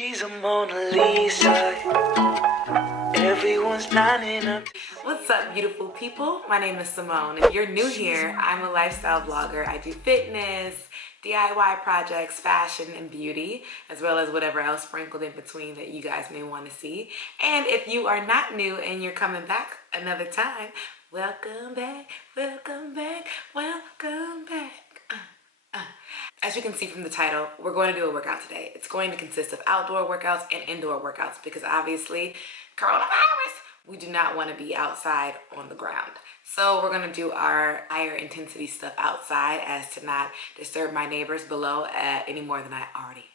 She's a Mona Lisa. Everyone's lining up. What's up, beautiful people? My name is Simone. If you're new here, I'm a lifestyle blogger. I do fitness, DIY projects, fashion, and beauty, as well as whatever else sprinkled in between that you guys may want to see. And if you are not new and you're coming back another time, welcome back, welcome back, welcome back. As you can see from the title, we're going to do a workout today. It's going to consist of outdoor workouts and indoor workouts because obviously, coronavirus, we do not want to be outside on the ground. So we're going to do our higher intensity stuff outside as to not disturb my neighbors below any more than I already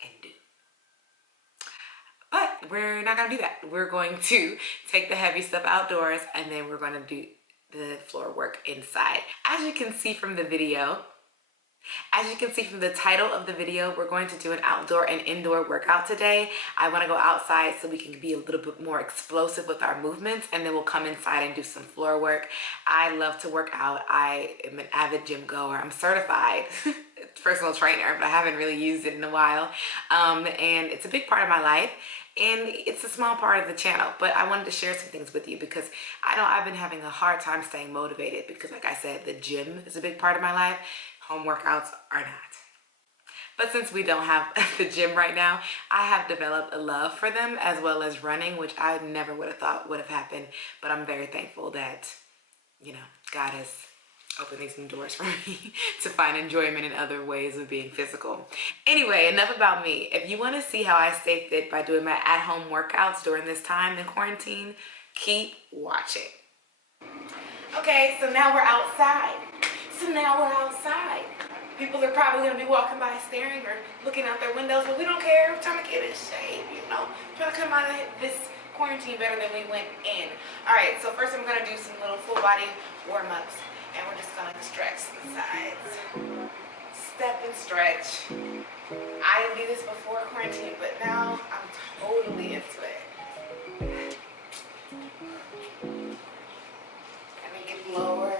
have and do. But we're not going to do that. We're going to take the heavy stuff outdoors and then we're going to do the floor work inside. As you can see from the video, as you can see from the title of the video, we're going to do an outdoor and indoor workout today. I want to go outside so we can be a little bit more explosive with our movements, and then we'll come inside and do some floor work. I love to work out. I am an avid gym goer. I'm certified personal trainer, but I haven't really used it in a while. And it's a big part of my life. And it's a small part of the channel, but I wanted to share some things with you because I know I've been having a hard time staying motivated because, like I said, the gym is a big part of my life. Home workouts are not. But since we don't have the gym right now, I have developed a love for them as well as running, which I never would have thought would have happened. But I'm very thankful that, you know, God has opened these new doors for me to find enjoyment in other ways of being physical. Anyway, enough about me. If you want to see how I stay fit by doing my at-home workouts during this time in quarantine, keep watching. Okay, so now we're outside. People are probably going to be walking by staring or looking out their windows, but we don't care. We're trying to get in shape, you know. Trying to come out of this quarantine better than we went in. All right, so first I'm going to do some little full body warm-ups, and we're just going to stretch the sides. Step and stretch. I didn't do this before quarantine, but now I'm totally into it. And then get lower.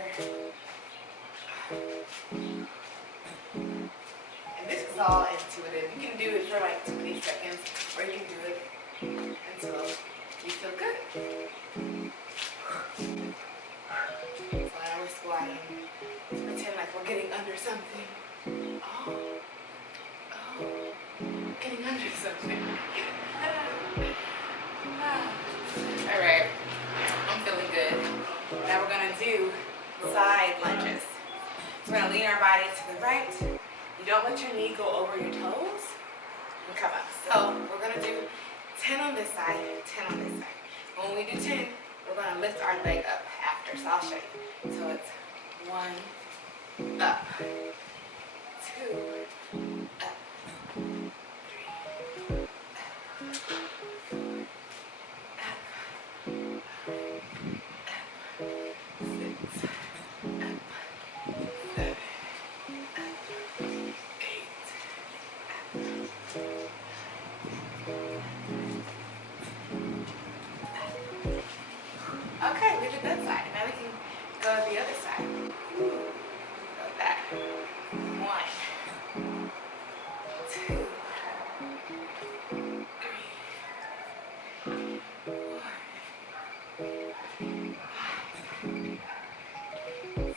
All intuitive. You can do it for like 20 seconds or you can do it until you feel good. So now we're squatting. Let's pretend like we're getting under something. Oh, getting under something. Alright, I'm feeling good. Now we're going to do side lunges. So we're going to lean our body to the right. You don't let your knee go over your toes and come up. So we're going to do 10 on this side, 10 on this side. When we do 10, we're going to lift our leg up after. So I'll show you. So it's 1, up, 2, up, 3, okay, we did that side. Now we can go to the other side. Go back. 1, 2, 3, 4, 5, 6,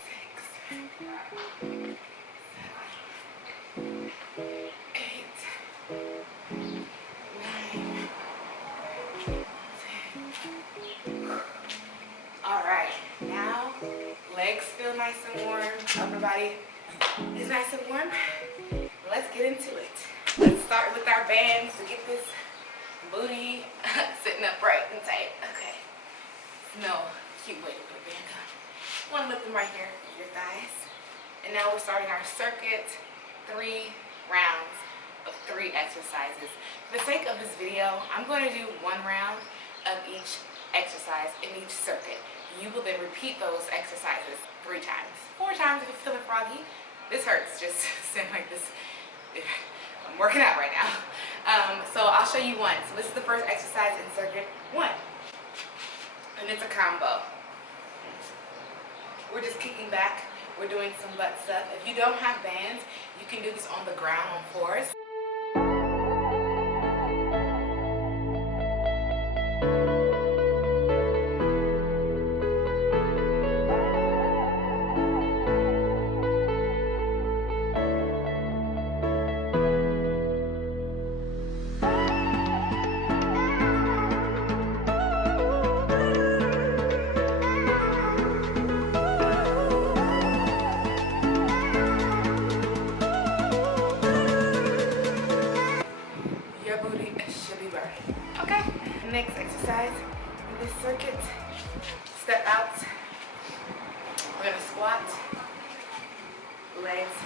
feel nice and warm. Upper body is nice and warm. Let's get into it. Let's start with our bands to get this booty sitting upright and tight. Okay. No cute way to put a band on. You want to lift them right here at your thighs. And now we're starting our circuit, 3 rounds of 3 exercises. For the sake of this video, I'm going to do 1 round of each exercise in each circuit. You will then repeat those exercises 3 times. 4 times if you're feeling froggy. This hurts just sitting like this. I'm working out right now. So I'll show you one. So this is the first exercise in circuit 1. And it's a combo. We're just kicking back. We're doing some butt stuff. If you don't have bands, you can do this on the ground on floors. booty should be burning. Okay, next exercise in this circuit, step out. We're gonna squat, legs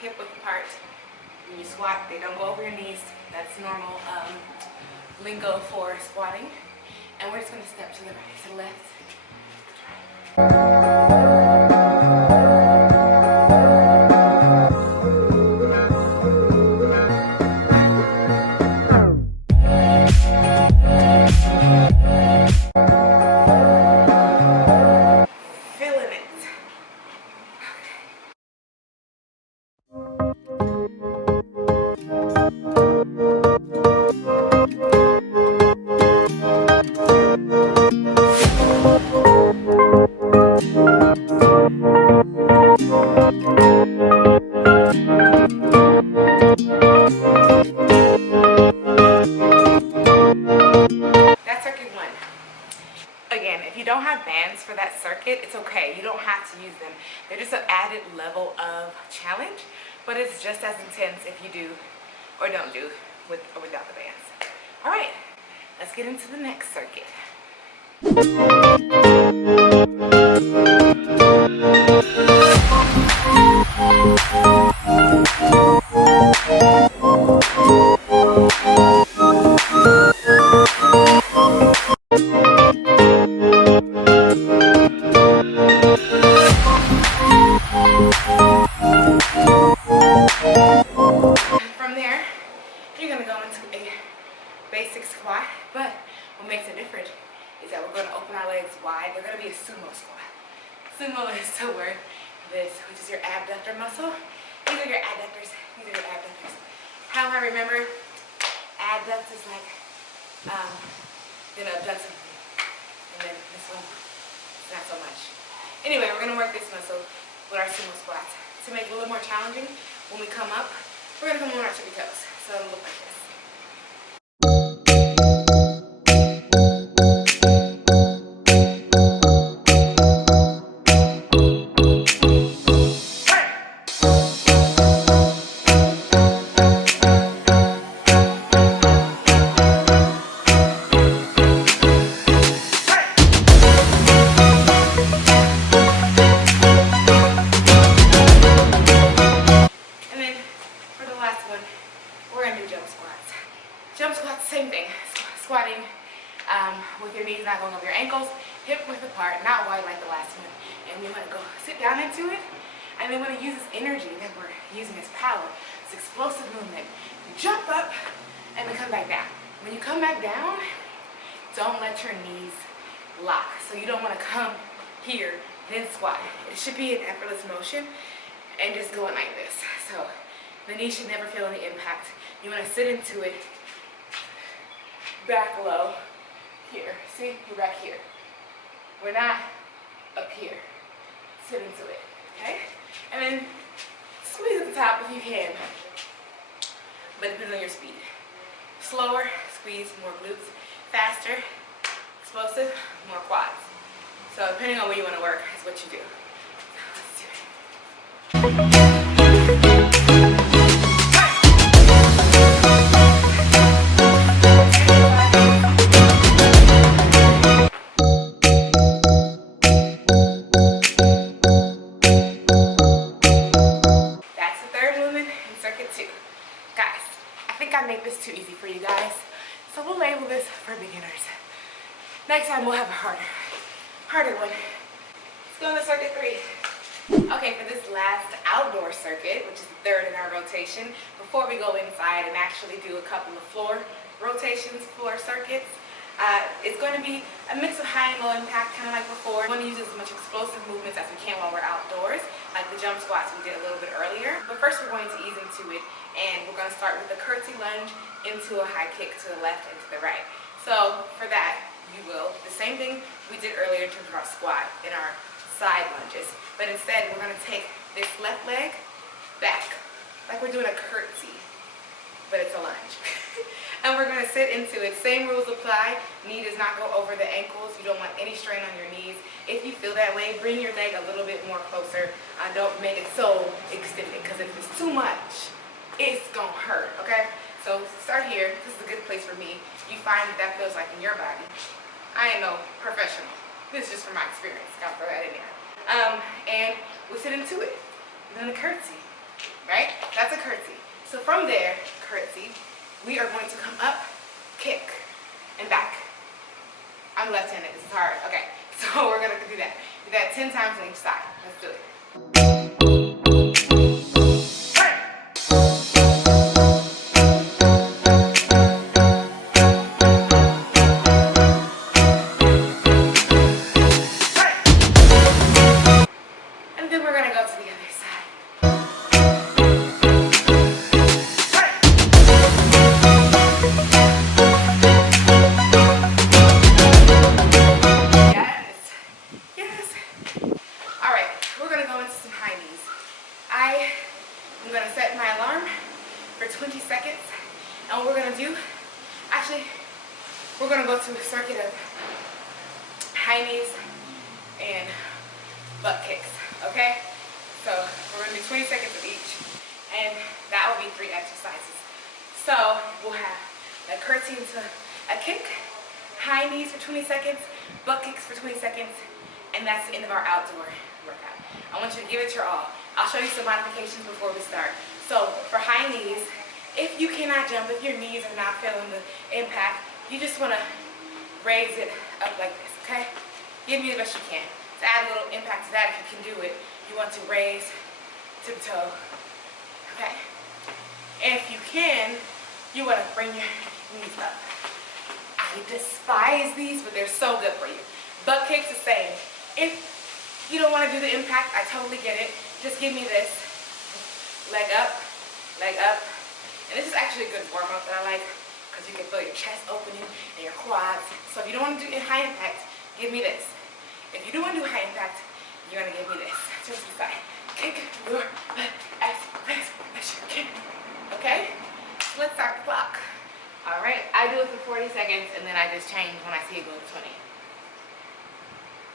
hip width apart. When you squat, they don't go over your knees. That's normal lingo for squatting. And we're just gonna step to the right, to the left, to the right. Feeling it. That's circuit one. Again, if you don't have bands for that circuit, it's okay. You don't have to use them. They're just an added level of challenge, but it's just as intense if you do or don't do with or without the bands. All right, let's get into the next circuit. From there, you're gonna go into a basic squat, but what makes it different is that we're gonna open our legs wide. They're gonna be a sumo squat. Sumo is the word this, which is your abductor muscle. These are your adductors. These are your abductors. How I remember, adduct is like, abduct something, and then this one, not so much. Anyway, we're gonna work this muscle with our sumo squats. To make it a little more challenging, when we come up, we're gonna come on our tippy toes. So it'll look like this. Jump squats, same thing. Squatting with your knees not going over your ankles, hip width apart, not wide like the last one. And we want to go sit down into it, and then we want to use this energy that we're using as power, this explosive movement. You jump up, and then come back down. When you come back down, don't let your knees lock. So you don't want to come here, then squat. It should be an effortless motion, and just going like this. So the knee should never feel any impact. You want to sit into it, back low, here. See, we're back here. We're not up here. Sit into it, okay? And then squeeze at the top if you can, but it depends on your speed. Slower, squeeze more glutes. Faster, explosive, more quads. So depending on where you want to work is what you do. Let's do it. That's the third movement in circuit 2. Guys, I think I made this too easy for you guys. So we'll label this for beginners. Next time we'll have a harder one. Let's go into circuit 3. Okay, for this last outdoor circuit, which is the third in our rotation, before we go inside and actually do a couple of floor rotations, floor circuits, it's going to be a mix of high and low impact, kind of like before. We want to use as much explosive movements as we can while we're outdoors, like the jump squats we did a little bit earlier. But first we're going to ease into it, and we're going to start with the curtsy lunge into a high kick to the left and to the right. So for that, you will the same thing we did earlier in terms of our squat and our side lunges, but instead we're going to take this left leg back, like we're doing a curtsy, but it's a lunge. And we're going to sit into it. Same rules apply. Knee does not go over the ankles. You don't want any strain on your knees. If you feel that way, bring your leg a little bit more closer. Don't make it so extended, because if it's too much, it's going to hurt, okay? So start here, this is a good place for me. You find that feels like in your body. I ain't no professional. This is just from my experience. Gotta throw that in there. And we sit into it. Then a curtsy, right? That's a curtsy. So from there, curtsy, we are going to come up, kick, and back. I'm left-handed. This is hard. Okay, so we're gonna do that. Do that 10 times on each side. Let's do it. I'm gonna set my alarm for 20 seconds, and what we're gonna do, actually, we're gonna go through a circuit of high knees and butt kicks, okay? So we're gonna do 20 seconds of each, and that will be 3 exercises. So we'll have a curtsy into a kick, high knees for 20 seconds, butt kicks for 20 seconds, and that's the end of our outdoor workout. I want you to give it your all. I'll show you some modifications before we start. So for high knees, if you cannot jump, if your knees are not feeling the impact, you just want to raise it up like this, okay? Give me the best you can. To add a little impact to that, if you can do it, you want to raise to the toe, okay? And if you can, you want to bring your knees up. I despise these, but they're so good for you. Butt kicks the same. If you don't want to do the impact, I totally get it. Just give me this. Leg up, leg up. And this is actually a good warm-up that I like because you can feel your chest opening and your quads. So if you don't want to do high impact, give me this. If you do want to do high impact, you're going to give me this. Turn to the side. Kick your butt as fast as you can. Okay? So let's start the clock. Alright, I do it for 40 seconds and then I just change when I see it go to 20.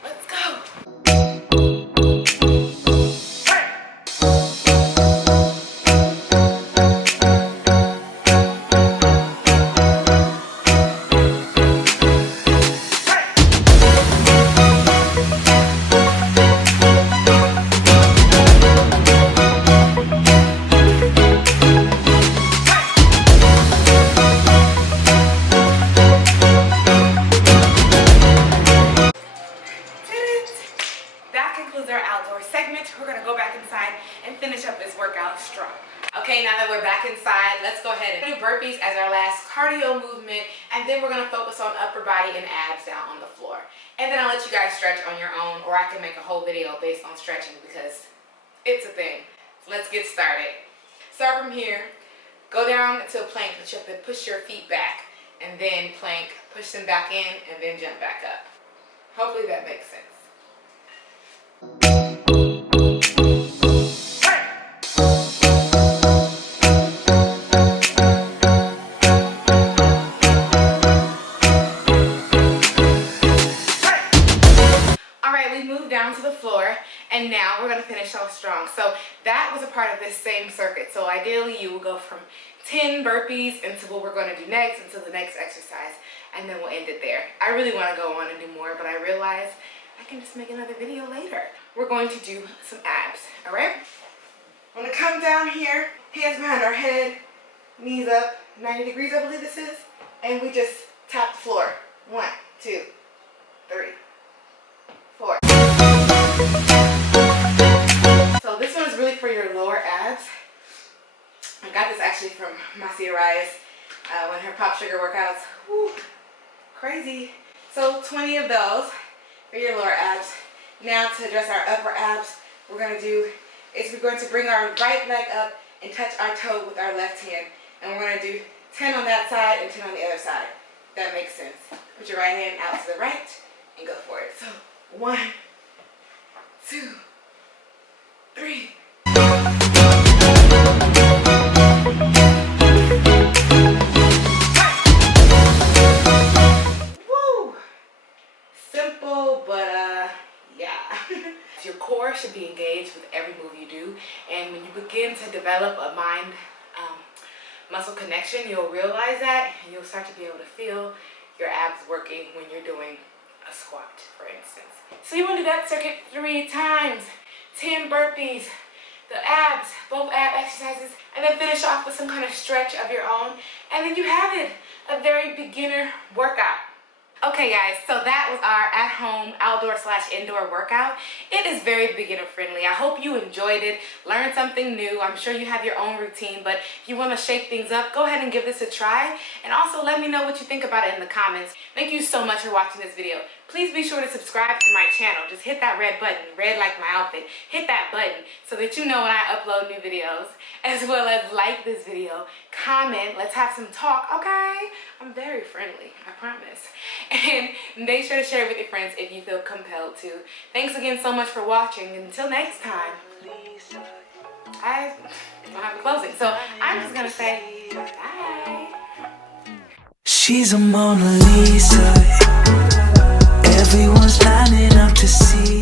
Let's go! Okay, now that we're back inside, let's go ahead and do burpees as our last cardio movement, and then we're going to focus on upper body and abs down on the floor. And then I'll let you guys stretch on your own, or I can make a whole video based on stretching because it's a thing. So let's get started. Start from here, go down into a plank, but you have to push your feet back, and then plank, push them back in, and then jump back up. Hopefully that makes sense. Down to the floor, and now we're going to finish off strong. So that was a part of this same circuit. So ideally you will go from 10 burpees into what we're going to do next, into the next exercise, and then we'll end it there. I really want to go on and do more, but I realize I can just make another video later. We're going to do some abs, all right? I'm going to come down here, hands behind our head, knees up, 90 degrees I believe this is, and we just tap the floor. 1, 2, 3, 4. So this one is really for your lower abs. I got this actually from Marcia Rise when her Pop Sugar workouts. Woo, crazy. So 20 of those for your lower abs. Now to address our upper abs, we're going to bring our right leg up and touch our toe with our left hand. And we're going to do 10 on that side and 10 on the other side. That makes sense. Put your right hand out to the right and go for it. So 1, 2, 3. Woo! Simple, but yeah. Your core should be engaged with every move you do, and when you begin to develop a mind muscle connection, you'll realize that, and you'll start to be able to feel your abs working when you're doing a squat, for instance. So you want to do that circuit 3 times, 10 burpees, the abs, both ab exercises, and then finish off with some kind of stretch of your own, and then you have it, a very beginner workout. Okay guys, so that was our at-home outdoor/indoor workout. It is very beginner friendly. I hope you enjoyed it, learned something new. I'm sure you have your own routine, but if you want to shake things up, go ahead and give this a try. And also let me know what you think about it in the comments. Thank you so much for watching this video. Please be sure to subscribe to my channel. Just hit that red button, red like my outfit. Hit that button so that you know when I upload new videos, as well as like this video, comment, let's have some talk, okay? I'm very friendly, I promise. And make sure to share it with your friends if you feel compelled to. Thanks again so much for watching. Until next time, I don't have a closing, so I'm just gonna say bye. She's a Mona Lisa. Everyone's lining up to see